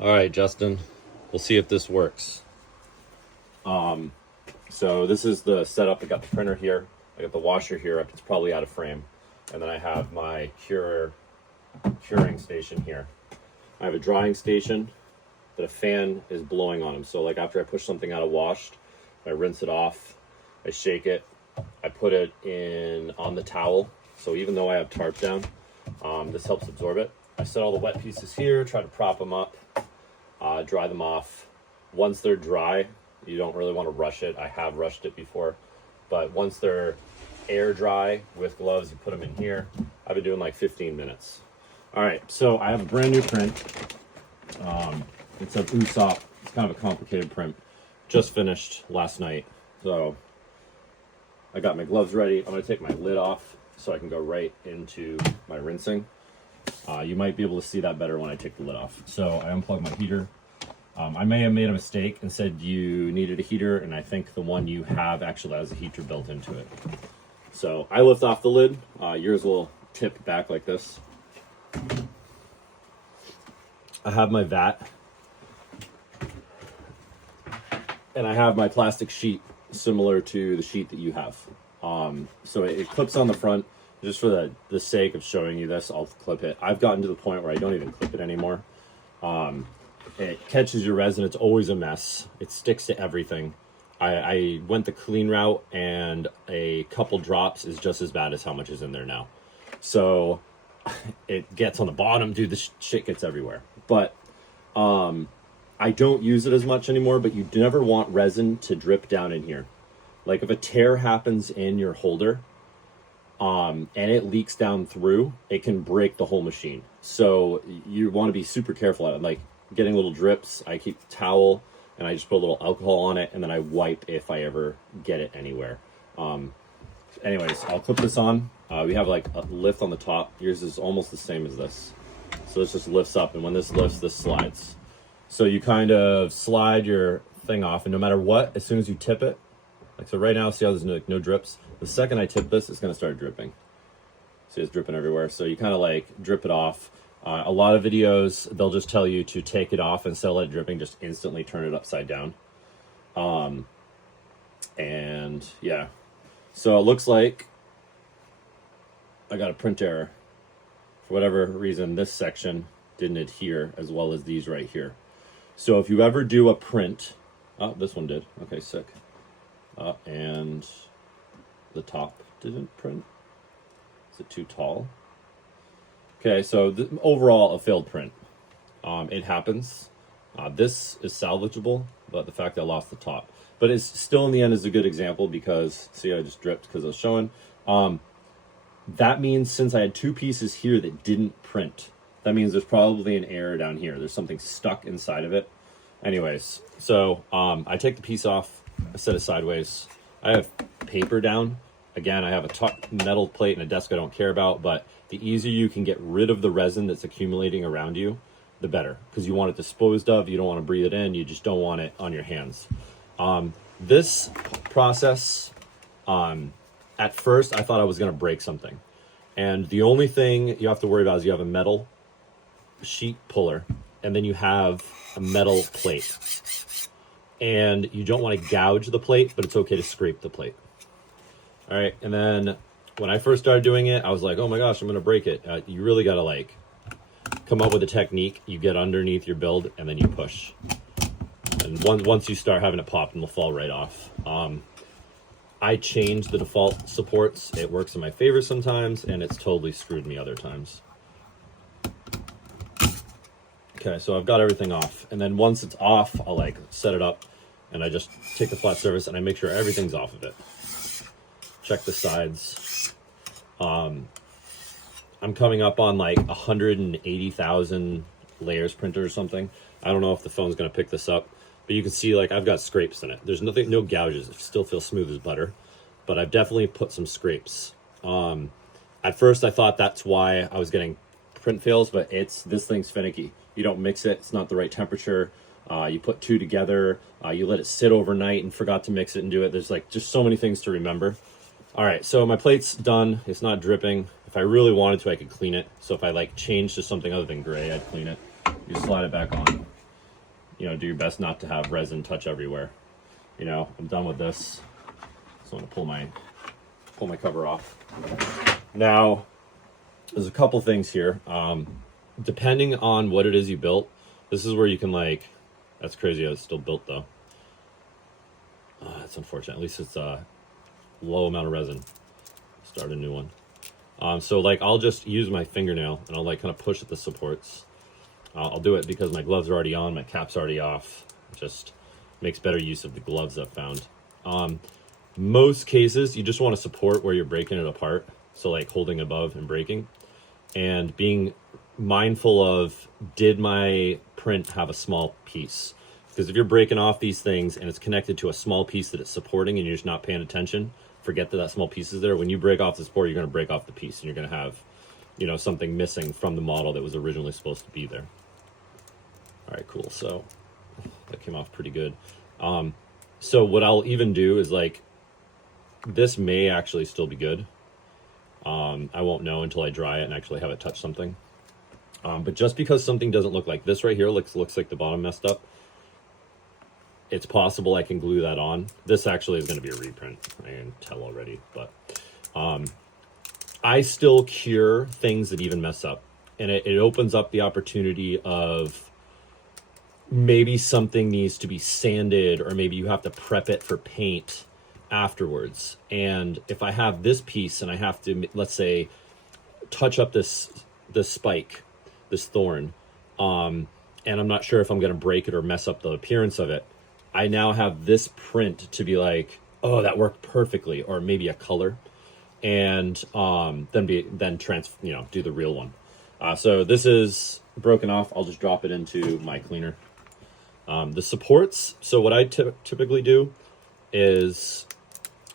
All right, Justin, we'll see if this works. So this is the setup. I got the printer here. I got the washer here. It's probably out of frame. And then I have my curing station here. I have a drying station that a fan is blowing on them. So like after I push something out of washed, I rinse it off, I shake it, I put it in on the towel. So even though I have tarp down, this helps absorb it. I set all the wet pieces here, try to prop them up, dry them off. Once they're dry, you don't really want to rush it. I have rushed it before, but once they're air dry with gloves, you put them in here. I've been doing like 15 minutes. All right, so I have a brand new print. It's an Usopp. It's kind of a complicated print. Just finished last night. So I got my gloves ready. I'm gonna take my lid off so I can go right into my rinsing. You might be able to see that better when I take the lid off. So I unplugged my heater. I may have made a mistake and said you needed a heater, and I think the one you have actually has a heater built into it. So I lift off the lid. Yours will tip back like this. I have my vat. And I have my plastic sheet similar to the sheet that you have. So it clips on the front. Just for the sake of showing you this, I'll clip it. I've gotten to the point where I don't even clip it anymore. It catches your resin. It's always a mess. It sticks to everything. I went the clean route, and a couple drops is just as bad as how much is in there now. So it gets on the bottom. Dude, this shit gets everywhere. But I don't use it as much anymore, but you never want resin to drip down in here. Like if a tear happens in your holder, and it leaks down through, it can break the whole machine. So you want to be super careful at it. Like getting little drips, I keep a towel and I just put a little alcohol on it, and then I wipe if I ever get it anywhere. Anyways, I'll clip this on. We have like a lift on the top. Yours is almost the same as this. So this just lifts up, and when this lifts, this slides. So you kind of slide your thing off, and no matter what, as soon as you tip it, like so right now, see how there's no drips? The second I tip this, it's gonna start dripping. See, it's dripping everywhere. So you kind of like drip it off. A lot of videos, they'll just tell you to take it off and instead of let it dripping, just instantly turn it upside down. And yeah, so it looks like I got a print error. For whatever reason, this section didn't adhere as well as these right here. So if you ever do a print, oh, this one did. Okay, sick. And the top didn't print. Is it too tall? Okay, so overall, a failed print. It happens. This is salvageable, but the fact that I lost the top. But it's still in the end is a good example because, see, I just dripped because I was showing. That means since I had two pieces here that didn't print, that means there's probably an error down here. There's something stuck inside of it. Anyways, so I take the piece off, I set it sideways. I have paper down. Again, I have a metal plate and a desk I don't care about, but the easier you can get rid of the resin that's accumulating around you, the better. Because you want it disposed of, you don't want to breathe it in, you just don't want it on your hands. This process, at first I thought I was going to break something. And the only thing you have to worry about is you have a metal sheet puller, and then you have a metal plate. And you don't want to gouge the plate, but it's okay to scrape the plate. All right, and then when I first started doing it, I was like, oh my gosh, I'm gonna break it. You really gotta like come up with a technique. You get underneath your build and then you push. And once you start having it pop, it'll fall right off. I changed the default supports. It works in my favor sometimes, and it's totally screwed me other times. Okay, so I've got everything off. And then once it's off, I'll like set it up, and I just take the flat surface and I make sure everything's off of it. Check the sides. I'm coming up on like 180,000 layers printer or something. I don't know if the phone's gonna pick this up, but you can see like I've got scrapes in it. There's no gouges. It still feels smooth as butter, but I've definitely put some scrapes. At first I thought that's why I was getting print fails, but this thing's finicky. You don't mix it. It's not the right temperature. You put two together. You let it sit overnight and forgot to mix it and do it. There's like just so many things to remember. All right, so my plate's done. It's not dripping. If I really wanted to, I could clean it. So if I like change to something other than gray, I'd clean it. You slide it back on. you know, do your best not to have resin touch everywhere. You know, I'm done with this. So I'm gonna pull my cover off. Now, there's a couple things here. Depending on what it is you built, this is where you can like, that's crazy how it's still built though. That's unfortunate. At least it's a low amount of resin. Start a new one. So like I'll just use my fingernail and I'll like kind of push at the supports. I'll do it because my gloves are already on, my cap's already off. Just makes better use of the gloves I've found. Most cases, you just want to support where you're breaking it apart. So like holding above and breaking. And being mindful of, did my print have a small piece? Because if you're breaking off these things and it's connected to a small piece that it's supporting and you're just not paying attention, forget that that small piece is there. When you break off the support, you're going to break off the piece and you're going to have, you know, something missing from the model that was originally supposed to be there. All right, cool. So that came off pretty good. So what I'll even do is like, this may actually still be good. I won't know until I dry it and actually have it touch something. But just because something doesn't look like this right here, looks like the bottom messed up, it's possible I can glue that on. This actually is going to be a reprint. I can tell already, but I still cure things that even mess up. And it opens up the opportunity of maybe something needs to be sanded, or maybe you have to prep it for paint afterwards. And if I have this piece and I have to, let's say, touch up this spike, this thorn, and I'm not sure if I'm going to break it or mess up the appearance of it, I now have this print to be like, oh, that worked perfectly, or maybe a color, and then do the real one. So this is broken off. I'll just drop it into my cleaner. The supports, so what I typically do is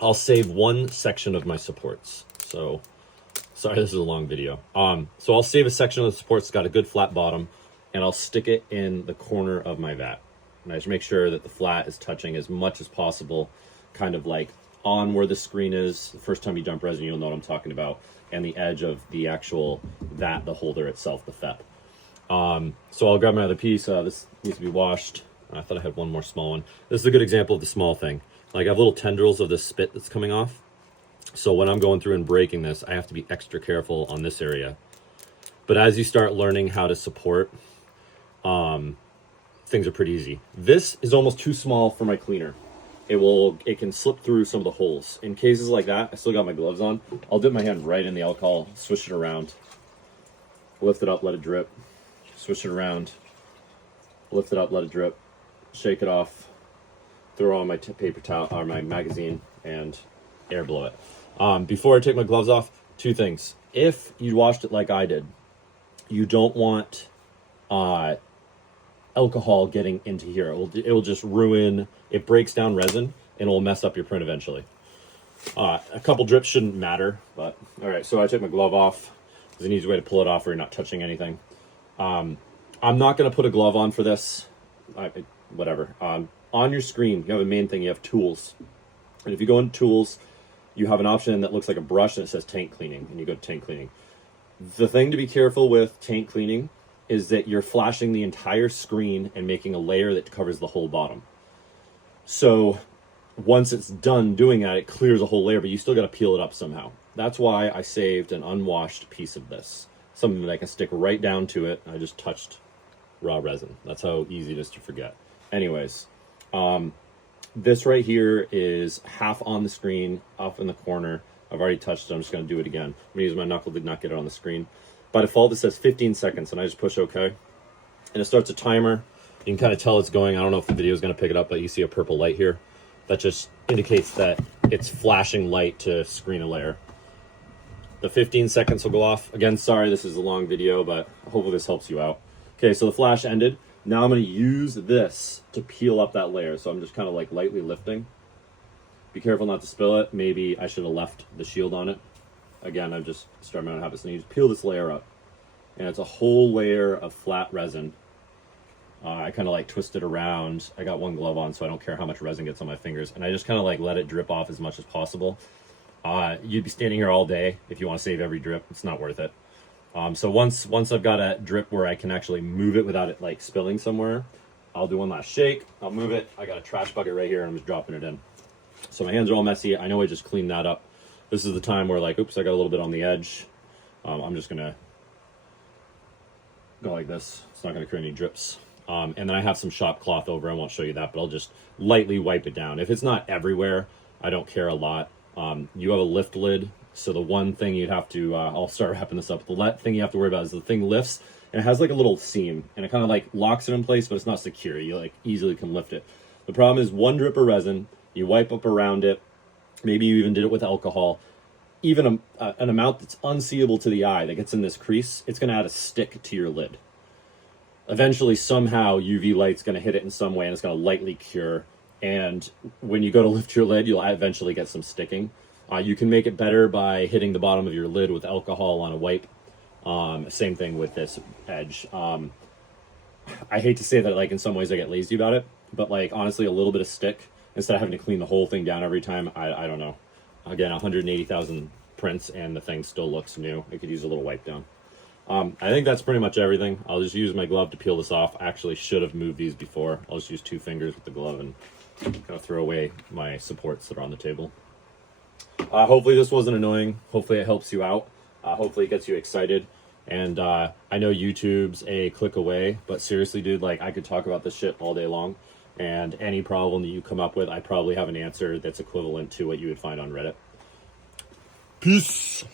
I'll save one section of my supports. So, sorry, this is a long video. So I'll save a section of the supports that's got a good flat bottom, and I'll stick it in the corner of my vat. And I just make sure that the flat is touching as much as possible, kind of like on where the screen is. The first time you dump resin, you'll know what I'm talking about, and the edge of the actual vat, the holder itself, the FEP. So I'll grab my other piece. This needs to be washed. I thought I had one more small one. This is a good example of the small thing. Like I have little tendrils of the spit that's coming off. So when I'm going through and breaking this, I have to be extra careful on this area. But as you start learning how to support, things are pretty easy. This is almost too small for my cleaner. It can slip through some of the holes. In cases like that, I still got my gloves on. I'll dip my hand right in the alcohol, swish it around, lift it up, let it drip, swish it around, lift it up, let it drip, shake it off, throw on my paper towel or my magazine, and air blow it. Before I take my gloves off, two things. If you washed it like I did, you don't want alcohol getting into here. It will just ruin, it breaks down resin and it will mess up your print eventually. A couple drips shouldn't matter, but all right, so I took my glove off. There's an easy way to pull it off where you're not touching anything. I'm not going to put a glove on for this. Whatever. On your screen, you have a main thing, you have tools. And if you go into tools, you have an option that looks like a brush and it says tank cleaning, and you go to tank cleaning. The thing to be careful with tank cleaning is that you're flashing the entire screen and making a layer that covers the whole bottom. So once it's done doing that, it clears a whole layer, but you still got to peel it up somehow. That's why I saved an unwashed piece of this. Something that I can stick right down to it. I just touched raw resin. That's how easy it is to forget. Anyways, this right here is half on the screen, up in the corner. I've already touched it. I'm just going to do it again. I'm going to use my knuckle to not get it on the screen. By default, it says 15 seconds, and I just push OK. And it starts a timer. You can kind of tell it's going. I don't know if the video is going to pick it up, but you see a purple light here. That just indicates that it's flashing light to screen a layer. The 15 seconds will go off. Again, sorry, this is a long video, but hopefully this helps you out. Okay, so the flash ended. Now I'm going to use this to peel up that layer. So I'm just kind of like lightly lifting. Be careful not to spill it. Maybe I should have left the shield on it. Again, I've just started my own habits. And you just peel this layer up. And it's a whole layer of flat resin. I kind of like twist it around. I got one glove on, so I don't care how much resin gets on my fingers. And I just kind of like let it drip off as much as possible. You'd be standing here all day if you want to save every drip. It's not worth it. So once I've got a drip where I can actually move it without it like spilling somewhere, I'll do one last shake. I'll move it. I got a trash bucket right here. And I'm just dropping it in. So my hands are all messy. I know I just cleaned that up. This is the time where like, oops, I got a little bit on the edge. I'm just gonna go like this. It's not gonna create any drips. And then I have some shop cloth over. I won't show you that, but I'll just lightly wipe it down. If it's not everywhere, I don't care a lot. You have a lift lid. So the one thing you'd have to, I'll start wrapping this up. The thing you have to worry about is the thing lifts and it has like a little seam and it kind of like locks it in place, but it's not secure. You like easily can lift it. The problem is one drip of resin, you wipe up around it. Maybe you even did it with alcohol. Even an amount that's unseeable to the eye that gets in this crease, it's going to add a stick to your lid. Eventually, somehow, UV light's going to hit it in some way and it's going to lightly cure. And when you go to lift your lid, you'll eventually get some sticking. You can make it better by hitting the bottom of your lid with alcohol on a wipe. Same thing with this edge. I hate to say that, like, in some ways I get lazy about it, but like, honestly, a little bit of stick instead of having to clean the whole thing down every time. I don't know. Again, 180,000 prints and the thing still looks new. It could use a little wipe down. I think that's pretty much everything. I'll just use my glove to peel this off. I actually should have moved these before. I'll just use 2 fingers with the glove and kind of throw away my supports that are on the table. Hopefully this wasn't annoying. Hopefully it helps you out. Hopefully it gets you excited. And I know YouTube's a click away, but seriously, dude, like, I could talk about this shit all day long. And any problem that you come up with, I probably have an answer that's equivalent to what you would find on Reddit. Peace.